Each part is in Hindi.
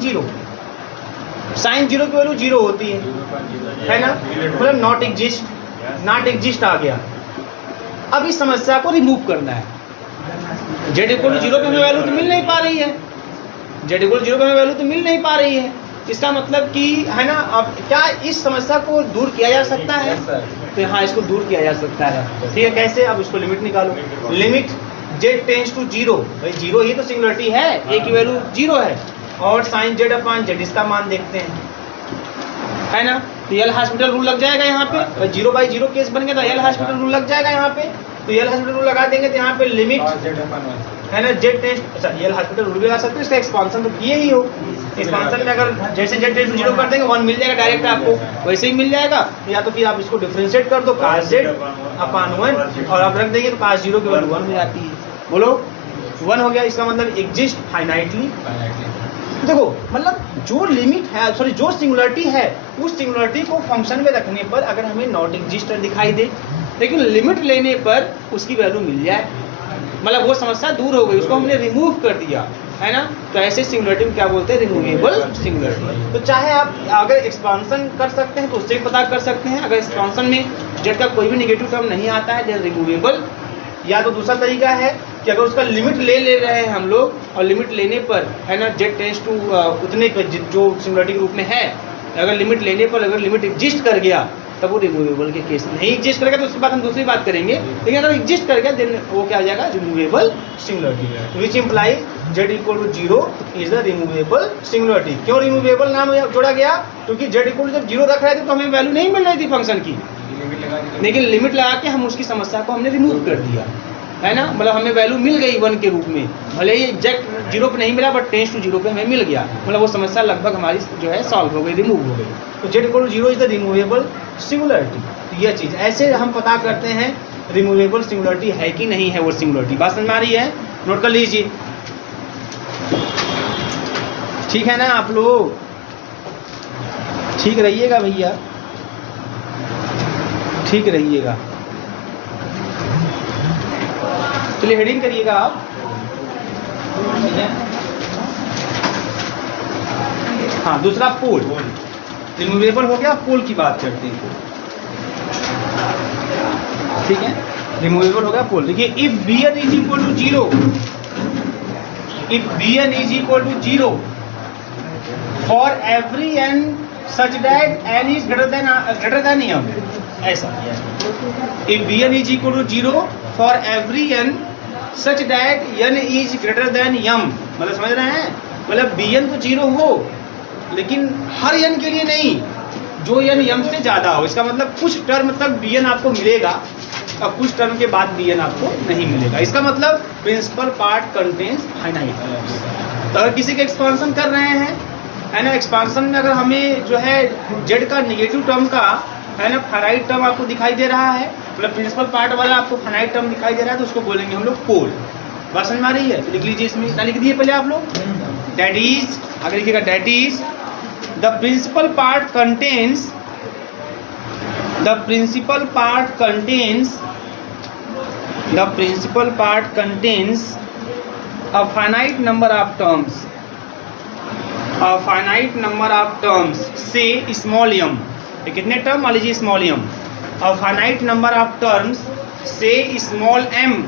जीरो, साइन जीरो की वैल्यू जीरो होती है ना, मतलब नॉट एग्जिस्ट, नॉट एग्जिस्ट आ गया। अब इस समस्या को रिमूव करना है। जेड इक्वल टू जीरो पे हमें वैल्यू तो मिल नहीं पा रही है, जेड इक्वल टू जीरो पे हमें वैल्यू तो मिल नहीं पा रही है। इसका मतलब कि है ना, अब क्या इस समस्या को दूर किया जा सकता है? तो हाँ, इसको दूर किया जा सकता है। ठीक है, कैसे? अब इसको लिमिट निकालो। Limit z tends to zero, भाई जीरो ही तो सिंगुलरिटी है, ए की वैल्यू जीरो है, और साइन जेड अपॉन जेड इसका मान देखते हैं, है ना। तो एल हॉस्पिटल रूल लग जाएगा यहाँ पे, जीरो बाई जीरो केस बन गया तो एल हॉस्पिटल रूल लग जाएगा यहाँ पे। तो एल हॉस्पिटल रूल लगा देंगे तो यहाँ पे लिमिट है ना जेड टेंस, अच्छा एल हॉस्पिटल रूल भी लगा सकते हो, इसका एक्सपांशन तो किए ही हो। एक्सपांशन में अगर जैसे जेड टेंस टू जीरो कर देंगे 1 मिल जाएगा डायरेक्ट आपको, वैसे ही मिल जाएगा। या तो फिर आप इसको डिफरेंशिएट कर दो cos जेड अपॉन 1 और आप रख देंगे तो cos जीरो की वैल्यू 1 हो जाती है। बोलो 1 हो गया, इसका मतलब एग्जिस्ट फाइनाइटली। देखो मतलब जो लिमिट है, सॉरी जो सिंगुलरिटी है, उस सिंगुलरिटी को फंक्शन में रखने पर अगर हमें नॉट एग्जिस्टर दिखाई दे, लेकिन लिमिट लेने पर उसकी वैल्यू मिल जाए, मतलब वो समस्या दूर हो गई, उसको हमने रिमूव कर दिया, है ना। तो ऐसे सिंगुलरिटी में क्या बोलते हैं? Removable singularity. तो चाहे आप अगर एक्सपांशन कर सकते हैं तो उससे पता कर सकते हैं, अगर एक्सपांशन में जेड का कोई भी नेगेटिव टर्म नहीं आता है जेड रिमूवेबल। या तो दूसरा तरीका है कि अगर उसका लिमिट ले रहे हैं हम लोग, और लिमिट लेने पर है ना जेड टेंस टू उतने जो सिंगुलरिटी के रूप में है, अगर लिमिट लेने पर अगर लिमिट एग्जिस्ट कर गया तब वो रिमूवेबल के केस। नहीं एग्जिस्ट करेगा तो उसके बाद हम दूसरी बात करेंगे, लेकिन अगर एग्जिस्ट कर गया देन वो क्या हो जाएगा? Removable singularity, which imply z equal to zero is the removable singularity. क्यों रिमूवेबल नाम जोड़ा गया? क्योंकि जेड इक्वल टू जब जीरो रख रहे थे तो हमें वैल्यू नहीं मिल रही थी फंक्शन की, लेकिन लिमिट लगा के हम उसकी समस्या को हमने रिमूव कर दिया, है ना। मतलब हमें वैल्यू मिल गई 1 के रूप में, भले ही एग्जैक्ट जीरो पे नहीं मिला बट टेंस टू जीरो पे हमें मिल गया, मतलब वो समस्या लगभग हमारी जो है सॉल्व हो गई, रिमूव हो गई। तो z equal to zero is the removable singularity. तो यह चीज़ ऐसे हम पता करते हैं रिमूवेबल सिंगुलरिटी है कि नहीं है वो सिंगुलरिटी। बात समझ में आ रही है? नोट कर लीजिए, ठीक है ना आप लोग? ठीक रहिएगा भैया, ठीक रहिएगा। चलिए हेडिंग करिएगा आप, ठीक है। हाँ, दूसरा पोल, रिमूवेबल हो गया, पोल की बात करते हैं, ठीक है। रिमूवेबल हो गया पोल। देखिए if bn is equal to zero, if bn is equal to zero for every n such that n is greater than m, ऐसा। If bn is equal to zero for every n such that n is greater than m, मतलब समझ रहे हैं? मतलब bn तो जीरो हो लेकिन हर n के लिए नहीं, जो n m से ज़्यादा हो। इसका मतलब कुछ टर्म तक bn आपको मिलेगा और कुछ टर्म के बाद bn आपको नहीं मिलेगा। इसका मतलब प्रिंसिपल पार्ट कंटेन्स फाइनाइट। तो अगर किसी के एक्सपांशन कर रहे हैं, है ना, एक्सपांशन में अगर हमें जो है z का नेगेटिव टर्म का है ना फाइनाइट टर्म आपको दिखाई दे रहा है, मतलब प्रिंसिपल पार्ट वाला आपको फाइनाइट टर्म दिखाई दे रहा है, तो उसको बोलेंगे हम लोग पोल। बात समझ में आ रही है? तो लिख लीजिए, इसमें इतना लिख दिए पहले आप लोग, दैट इज, आगे लिखिएगा that is the principal part contains, the principal part contains a finite number of terms, a finite number of terms, say small m, ये कितने टर्म मान लीजिए small m, a finite number of terms, say small m,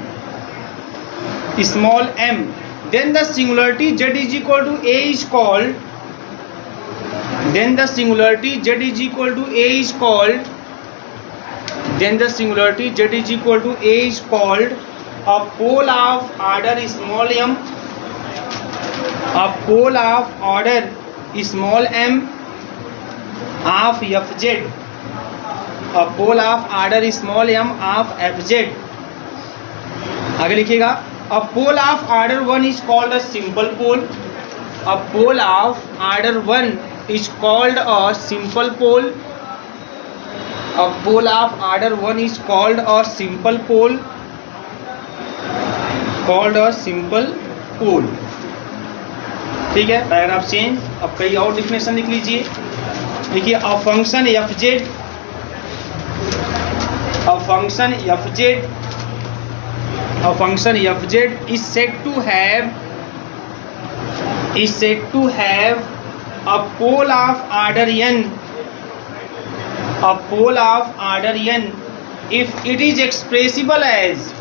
then the singularity z is equal to a is called, then the singularity z is equal to a is called, then the singularity z is equal to a is called a pole of order small m, a pole of order small m of fz, a pole of order small m of fz। आगे लिखिएगा, a pole of order 1 is called a simple pole, a pole of order 1 is called a simple pole, a pole of order 1 is called a simple pole, called a simple pole। ठीक है, पैराग्राफ चेंज। अब कई और डिफिनेशन लिख लीजिए। देखिए a function fz, a function fz is said to have is said to have a pole of order n, a pole of order n if it is expressible as,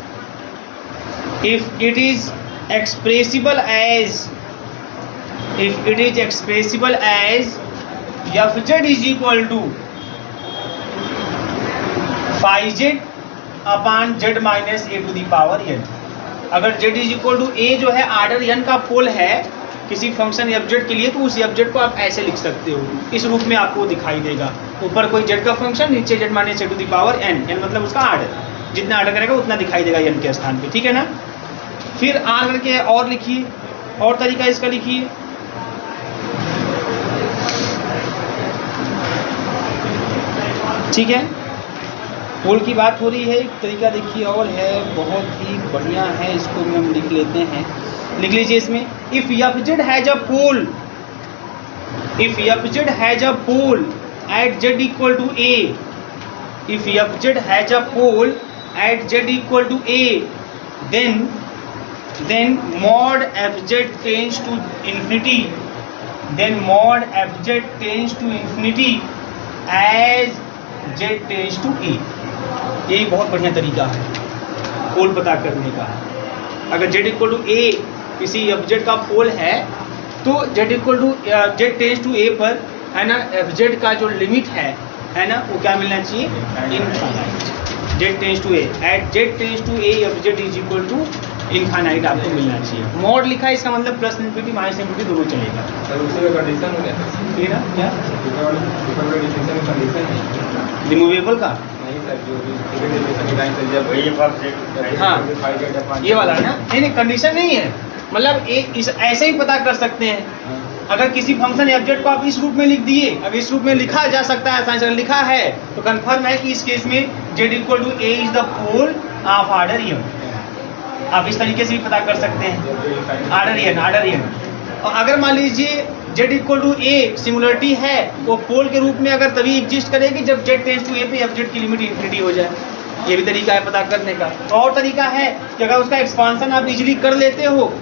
if it is expressible as, if it is expressible as fz is equal to phi z upon z minus a to the power n। अगर z is equal to a जो है आर्डर n का पोल है किसी फंक्शन fz के लिए, तो उस fz को आप ऐसे लिख सकते हो, इस रूप में आपको दिखाई देगा। ऊपर कोई z का फंक्शन, नीचे z minus a to the power n, n मतलब उसका आर्डर, जितना आर्डर करेगा उतना दिखाई देगा n के स्थान पे, ठीक है ना। फिर r करके और लिखिए, और तरीका इसका लिखिए, ठीक है। पोल की बात हो रही है, एक तरीका देखिए और है, बहुत ही बढ़िया है, इसको भी हम लिख लेते हैं, लिख लीजिए इसमें। If fz has a pole, if fz has a pole at z equal to a, if fz has a pole at z equal to a, then mod fz tends to infinity, then mod fz tends to infinity as z tends to a। यही बहुत बढ़िया तरीका है पोल पता करने का। अगर z इक्वल टू a किसी fz का पोल है तो z equal to z tends to a पर, है ना, fz का जो लिमिट है ना, वो क्या मिलना चाहिए, infinite. z tends to a, at z tends to a fz is equal to infinite आपको मिलना चाहिए। मॉड लिखा है, इसका मतलब प्लस इन्फिनिटी माइनस इन्फिनिटी दोनों चलेगा। सर उसी में कंडीशन हो गया था, ठीक है ना, क्या कंडीशन रिमूवेबल का, नहीं सर, जो भी हाँ ये वाला है ना, नहीं कंडीशन नहीं है, मतलब एक इस ऐसे ही पता कर सकते हैं। अगर किसी फंक्शन fz को आप इस रूप में लिख दिए, अगर इस रूप में लिखा जा सकता है, साइंस अगर लिखा है तो कंफर्म है कि इस केस में z equal to a is the pole of order n। आप इस तरीके से भी पता कर सकते हैं, ऑर्डर n। और अगर मान लीजिए z equal to a singularity है, वो पोल के रूप में अगर तभी एग्जिस्ट करेगी जब z टेंड्स टू a पे fz की लिमिट इन्फिनिटी हो जाए। ये भी तरीका है पता करने का। और तरीका है कि अगर उसका एक्सपांसन आप इजीली कर लेते हो,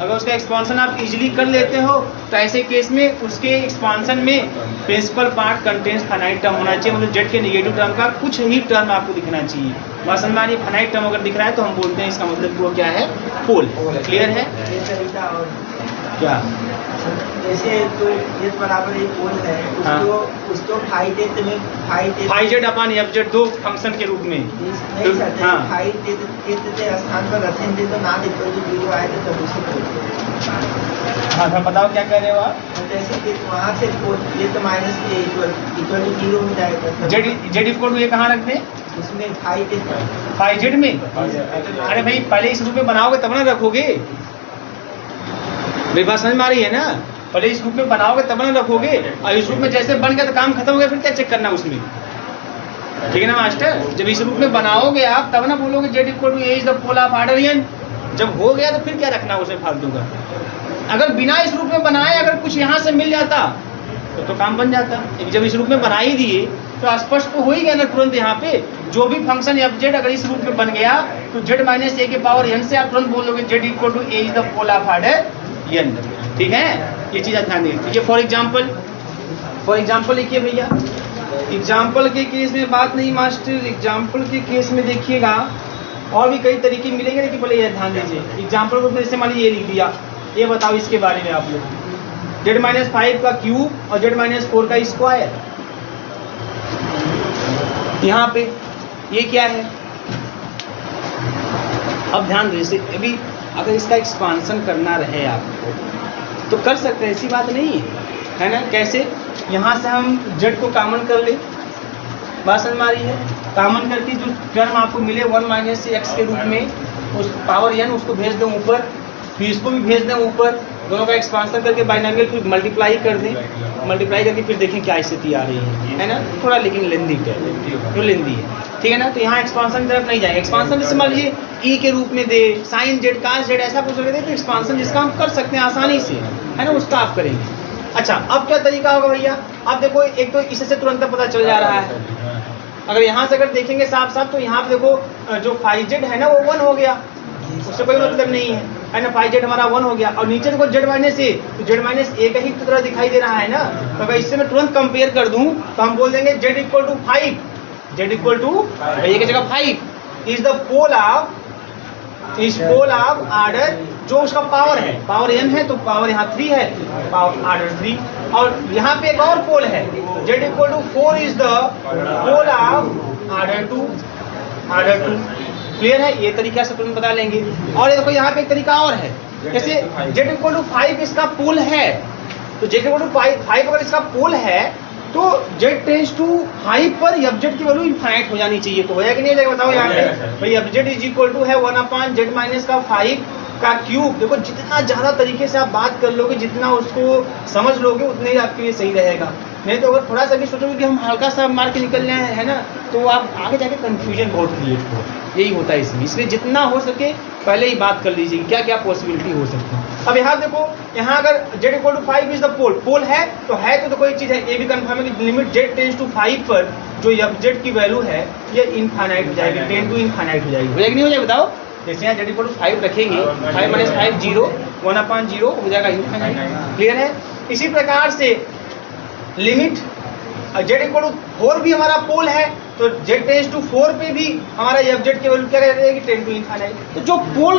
अगर उसका एक्सपांसन आप इजीली कर लेते हो तो ऐसे केस में उसके एक्सपांसन में principal part contains finite term होना चाहिए, मतलब z के नेगेटिव टर्म का कुछ ही टर्म आपको दिखना चाहिए। बस समझ में आ रही है, फाइनाइट टर्म अगर दिख रहा है तो हम बोलते हैं इसका मतलब वो क्या है, पोल। क्लियर है क्या? जैसे तो ये बराबर एक पोल है, उसको उसको फाई z अपॉन fz दो फंक्शन के रूप में नहीं सकते, फाई के स्थान पर रखेंगे तो ना इक्वल टू 0 आएगा तो दूसरे पोल। हाँ सर बताओ क्या कह रहे हो आप? जैसे कि वहाँ से ये तो माइनस के इक्वल टू 0 हो जाएगा, z इक्वल टू ये कहाँ रख दें, उसमें फाई z में। अरे भाई पहले इस रूप में बनाओगे तब ना रखोगे, मेरी बात समझ में आ रही है ना, पहले इस रूप में बनाओगे तब ना रखोगे, और इस रूप में जैसे बन गया तो काम खत्म हो गया, फिर क्या चेक करना उसमें, ठीक है ना मास्टर। जब इस रूप में बनाओगे आप तब ना बोलोगे z equal to a is the pole of order n, जब हो गया तो फिर क्या रखना उसमें फालतू का। अगर बिना इस रूप में बनाए अगर कुछ यहाँ से मिल जाता तो काम बन जाता, जब इस रूप में बना ही दिए तो स्पष्ट तो हो ही गया ना तुरंत। यहाँ पे जो भी फंक्शन fz अगर इस रूप में बन गया तो z माइनस a के पावर n से आप तुरंत बोलोगे z equal to a is the pole of order n, ठीक है। ये चीज़ ध्यान दीजिए। फॉर एग्जाम्पल लिखिए भैया, एग्जाम्पल के केस में बात नहीं मास्टर, एग्जाम्पल के केस में देखिएगा और भी कई तरीके मिलेंगे, लेकिन पहले ये ध्यान दीजिए। एग्जाम्पल को जैसे मान लीजिए ये लिख दिया, ये बताओ इसके बारे में आप लोग, z माइनस 5 का क्यूब और z माइनस 4 का स्क्वायर, यहाँ पे ये क्या है। अब ध्यान दीजिए, अभी अगर इसका एक्सपांसन करना रहे आपको तो कर सकते हैं, ऐसी बात नहीं है ना। कैसे, यहाँ से हम z को कॉमन कर ले, बात समझ में आ रही है, कॉमन करके जो टर्म आपको मिले 1 माइनस x के रूप में, उस पावर n उसको भेज दें ऊपर, फिर इसको भी भेज दें ऊपर, दोनों का एक्सपांसन करके बाइनोमियल फिर मल्टीप्लाई कर दें, मल्टीप्लाई करके फिर देखें क्या स्थिति आ रही है ना। थोड़ा लेकिन लेंदी है, जो लेंदी है, ठीक है ना। तो यहाँ एक्सपांसन की तरफ नहीं जाए, एक्सपांसन जैसे मान लीजिए e के रूप में दे, साइन z cos z ऐसा कुछ दे, तो एक्सपांसन जिसका हम कर सकते हैं आसानी से, है ना, उसका आप करेंगे। अच्छा अब क्या तरीका होगा भैया, आप देखो एक तो इससे तुरंत पता चल जा रहा है, अगर यहाँ से अगर देखेंगे साफ साफ तो यहाँ पे देखो जो फाई z है ना वो 1 हो गया, उससे कोई मतलब नहीं है। है ना, फाइव जेड हमारा 1 हो गया, और नीचे देखो जेड माइनस ए, तो जेड माइनस ए का ही तो तरह दिखाई दे रहा है ना, तो अगर इससे मैं तुरंत कंपेयर कर दूं तो हम बोल देंगे Z equal to 5, Z equal to A की जगह 5 is the pole of order, जो उसका पावर है, पावर n है तो पावर यहाँ 3 है, पावर आर्डर 3, और यहाँ पे एक और पोल है, z equal to 4 is the pole of order 2, order 2। Clear है, ये तरीका से तुम बता लेंगे। और ये देखो यहाँ पे एक तरीका और है, जैसे जेड इक्वल टू 5 इसका पोल है, तो जेड इक्वल टू 5 अगर इसका पोल है तो जेड टेंस टू 5 पर एफ जेड की वैल्यू इनफाइनाइट हो जानी चाहिए, तो होया कि नहीं हो जाएगा बताओ यहाँ पे भाई। F z is equal to है 1/z माइनस का 5 का क्यूब। देखो जितना ज़्यादा तरीके से आप बात कर लोगे, जितना उसको समझ लोगे, उतने ही आपके लिए सही रहेगा। नहीं तो अगर थोड़ा सा भी सोचोगे कि हम हल्का सा मार के निकल रहे हैं ना, तो आप आगे जाके कंफ्यूजन बहुत क्रिएट हो, यही होता है इसमें। इसलिए जितना हो सके पहले ही बात कर लीजिए क्या क्या पॉसिबिलिटी हो सकती है। अब यहाँ देखो, यहाँ अगर Z equal to 5 is the pole है तो देखो एक चीज़ है, ये भी कंफर्म है कि लिमिट जेड टेंस टू 5 पर जो एफ जेड की वैल्यू है ये इनफाइनाइट हो जाएगी, 10 टू इनफाइनाइट हो जाएगी। हो जाएगी नहीं हो जाएगी बताओ। जैसे यहाँ जेड इक्वल टू 5 रखेंगे, 5 माइनस 5 0, 1/0 हो जाएगा इनफाइनाइट। क्लियर है। इसी प्रकार से लिमिट जेड इक्वल टू 4 भी हमारा पोल है, तो जेड टेंस टू 4 पे भी हमारा एफ जेड की वैल्यू क्या रहेगी, 10 टू इनफाइनाइट। तो जो पोल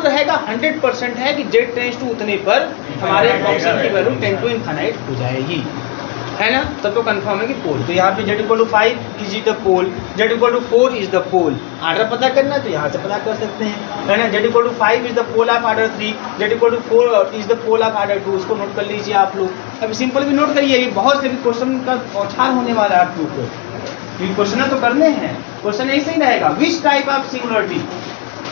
रहेगा 100% है कि जेड टेंस टू उतने पर हमारे फंक्शन की वैल्यू 10 टू इनफाइनाइट हो जाएगी, है ना। तब तो कंफर्म है कि पोल। तो यहाँ पे z equal to 5 is the pole, z equal to 4 is the pole. Order पता करना है तो यहाँ से पता कर सकते हैं, है ना। Z equal to 5 is the pole of order 3, z equal to 4 is the pole of order 2। उसको नोट कर लीजिए आप लोग। अब सिंपल भी नोट करिए, ये बहुत से भी क्वेश्चन का औछार होने वाला है आप लोग को, ये क्वेश्चन तो करने हैं। क्वेश्चन ऐसे ही रहेगा, विच टाइप ऑफ सिंगुलरिटी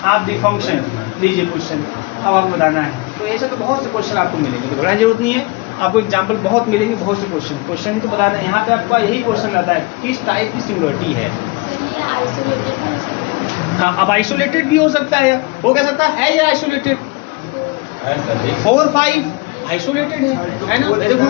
आप द फंक्शन लीजिए क्वेश्चन, अब आपको बताना है। तो ऐसे तो बहुत से क्वेश्चन आपको मिलेंगे, तो घबराने जरूरत नहीं है, आपको एग्जाम्पल बहुत मिलेंगे, बहुत से क्वेश्चन तो बताना है। यहाँ पे आपका यही क्वेश्चन रहता है किस टाइप की सिंगुलरिटी है। हाँ, अब आइसोलेटेड भी हो सकता है, हो क्या सकता है ये आइसोलेटेड। 4 5 आइसोलेटेड है ना, देखो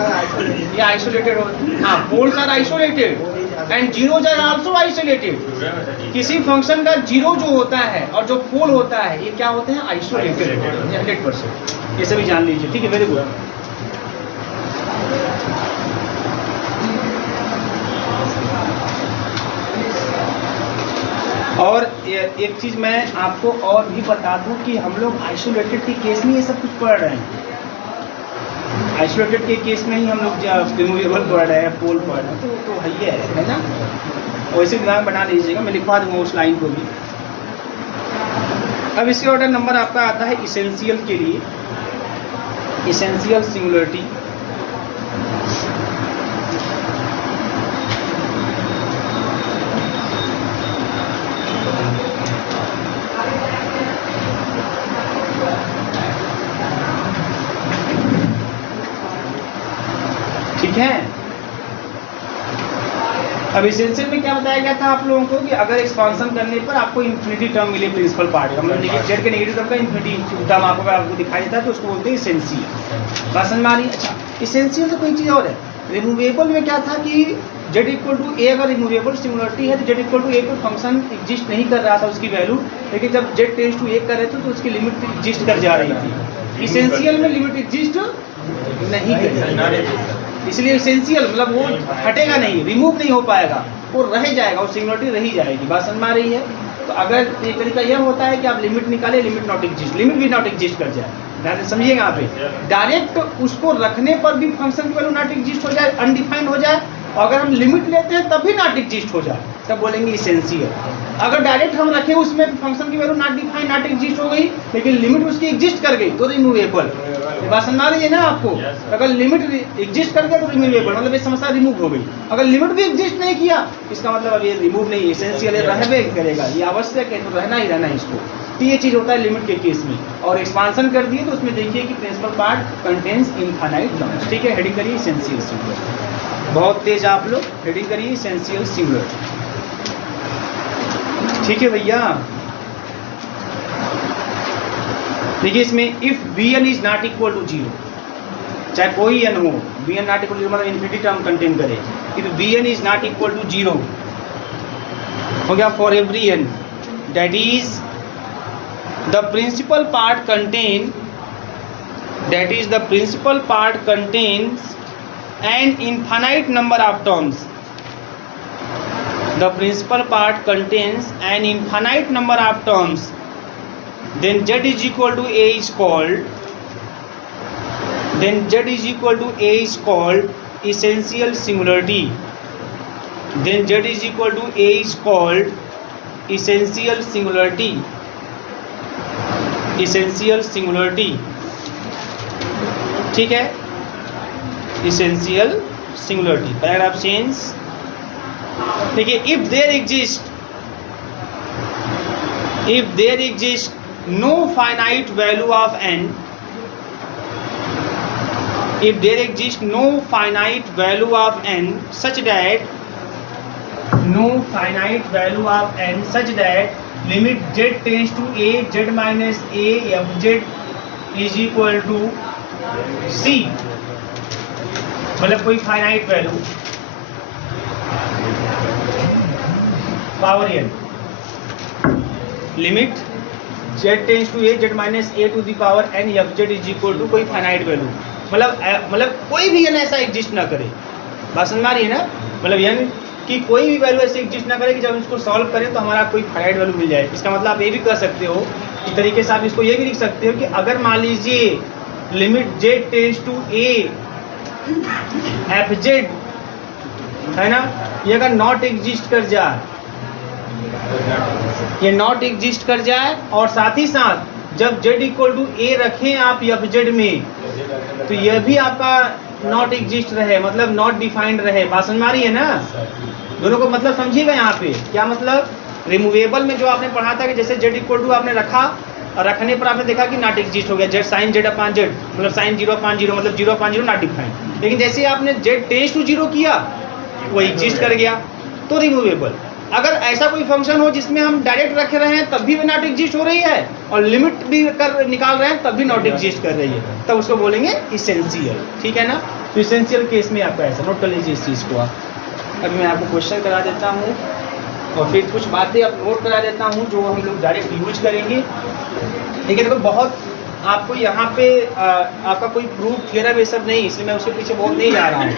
ये आइसोलेटेड हो। हाँ, poles are isolated and zeros are also isolated. किसी फंक्शन का जीरो जो होता है और जो पोल होता है ये क्या होते हैं, आइसोलेटेड 100%। ये सभी जान लीजिए, ठीक है, वेरी गुड। और एक चीज़ मैं आपको और भी बता दूं कि हम लोग आइसोलेटेड के केस में ये सब कुछ पढ़ रहे हैं। आइसोलेटेड के केस में ही हम लोग रिमूवेबल पढ़ रहे हैं, पोल पढ़ रहे हैं, तो है ना। वैसे दिमाग बना लीजिएगा, मैं लिखवा दूंगा उस लाइन को भी। अब इसके ऑर्डर नंबर आपका आता है इसेंशियल के लिए, इसेंशियल सिंगुलरिटी। ठीक है। अब इसेंशियल में क्या बताया गया था आप लोगों को कि अगर एक्सपांशन करने पर आपको इन्फिनिटी टर्म मिले प्रिंसिपल पार्ट, हम जेड के नेगेटिव टर्म का इन्फिनिटी टर्म आपको दिखाई देता है, तो उसको बोलते हैं इसेंशियल। बात समझ में आ रही है। अच्छा, इसेंशियल तो कोई चीज़ और है। रिमूवेबल में क्या था कि जेड इक्वल टू ए अगर रिमूवेबल सिंगुलरिटी है तो जेड इक्वल टू ए कोई फंक्शन एग्जिस्ट नहीं कर रहा था उसकी वैल्यू, लेकिन जब जेड टेंस टू ए कर रहे थे तो उसकी लिमिट एग्जिस्ट कर जा रही थी। इसेंशियल में लिमिट एग्जिस्ट नहीं कर, इसलिए इसेंशियल मतलब वो हटेगा नहीं, रिमूव नहीं हो पाएगा, वो रह जाएगा, वो सिंगुलरिटी रही जाएगी। बात समझ में आ रही है। तो अगर एक तरीका यह होता है कि आप लिमिट निकालें, लिमिट नॉट एग्जिस्ट, लिमिट भी नॉट एग्जिस्ट कर जाए, समझिएगा यहाँ पे। डायरेक्ट उसको रखने पर भी फंक्शन की वैल्यू नॉट एग्जिस्ट हो जाए, अनडिफाइंड हो जाए, और अगर हम लिमिट लेते हैं तब भी नॉट एग्जिस्ट हो जाए, तब बोलेंगे इसेंशियल। अगर डायरेक्ट हम रखें उसमें फंक्शन की value not defined, not exist हो गई, लेकिन लिमिट उसकी एग्जिस्ट कर गई तो रिमूवेबल। बात समझ आ रही है ना आपको। अगर लिमिट एग्जिस्ट कर गया तो रिमूवेबल, मतलब ये समस्या रिमूव हो गई। अगर लिमिट भी एग्जिस्ट नहीं किया इसका मतलब अब ये रिमूव नहीं, इसेंशियल रहबे करेगा, ये आवश्यक है, तो रहना ही रहना है इसको। तो ये चीज़ होता है लिमिट के केस में। और एक्सपांशन कर दिए तो उसमें देखिए कि principal part contains infinite terms. ठीक है, हेडिंग करिए इसेंशियल सिंगुलर। बहुत तेज आप लोग, हेडिंग करिए इसेंशियल सिंगुलर। ठीक है भैया। देखिए इसमें if b n is not equal to 0, चाहे कोई एन हो, b n not equal to मतलब इन्फिनिटी टर्म कंटेन करे, if b n is not equal to 0 हो गया for every n that is the principal part contain, that is the principal part contains an infinite number of terms. The principal part contains an infinite number of terms. Then Z is equal to A is called. Then Z is equal to A is called essential singularity. Then Z is equal to A is called essential singularity. Essential singularity. ठीक है, essential singularity. Paragraph change. देखिए, if there exists no finite value of n, if there exists no finite value of n such that limit z tends to a, z minus a, fz is equal to c, मतलब कोई finite value power n, limit z tends to a, z minus a to the power n, fz is equal to कोई फाइनाइट वैल्यू, मतलब कोई भी n ऐसा एग्जिस्ट ना करे. बात समझ में आ रही है ना? मतलब n कि कोई भी वैल्यू ऐसे एग्जिस्ट ना करे कि जब इसको सॉल्व करें तो हमारा कोई फाइनाइट वैल्यू मिल जाए. इसका मतलब आप ये भी कर सकते हो, इस तरीके से आप इसको ये भी लिख सकते हो कि अगर मान लीजिए limit z tends to a fz है ना, ये अगर नॉट एग्जिस्ट कर जाए, ये नॉट एग्जिस्ट कर जाए और साथ ही साथ जब z इक्वल टू a रखें आप fz में, तो यह भी आपका नॉट एग्जिस्ट रहे, मतलब नॉट डिफाइंड रहे. बात समझ में आ रही है ना? दोनों को मतलब समझिएगा. यहाँ पे क्या मतलब, रिमूवेबल में जो आपने पढ़ा था कि जैसे z इक्वल टू आपने रखा और रखने पर आपने देखा कि नॉट एग्जिस्ट हो गया, z साइन z अपान z, मतलब साइन 0/0 मतलब 0/0 नॉट डिफाइंड. लेकिन जैसे ही आपने z टेंस टू 0 किया वो एग्जिस्ट कर गया, तो रिमूवेबल. अगर ऐसा कोई फंक्शन हो जिसमें हम डायरेक्ट रख रहे हैं तब भी नॉट एग्जिस्ट हो रही है और लिमिट भी कर निकाल रहे हैं तब भी नॉट एग्जिस्ट कर रही है, तब उसको बोलेंगे इसेंशियल. ठीक है ना? तो इसेंशियल केस में आपका ऐसा नोट कर लीजिए इस चीज़ को. आप अभी मैं आपको क्वेश्चन करा देता हूँ और फिर कुछ बातें अब नोट करा देता हूँ जो हम लोग डायरेक्ट यूज करेंगे. ठीक है, देखो बहुत आपको यहाँ पे आपका कोई प्रूफ थ्योरम ये सब नहीं, इसलिए मैं उसके पीछे बहुत नहीं जा रहा हूँ.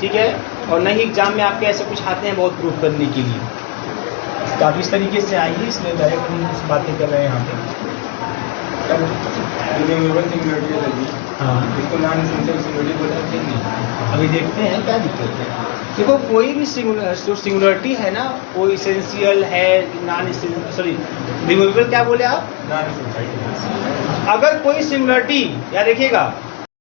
ठीक है, और नहीं एग्जाम में आपके ऐसे कुछ आते हैं बहुत प्रूफ करने के लिए, तो आप इस तरीके से आइए, इसलिए डायरेक्ट हम कुछ बातें कर रहे हैं यहाँ पे. हाँ, इसको नॉन एसेंशियल सिंगुलरिटी बोलते हैं नहीं. अभी देखते हैं क्या दिक्कत है. देखो कोई भी सिंगुलरिटी है ना, वो इसेंशियल है, नॉन इसेंशियल, सॉरी रिमूवेबल क्या बोले आप? Non essential. अगर कोई सिंगुलरिटी, या देखिएगा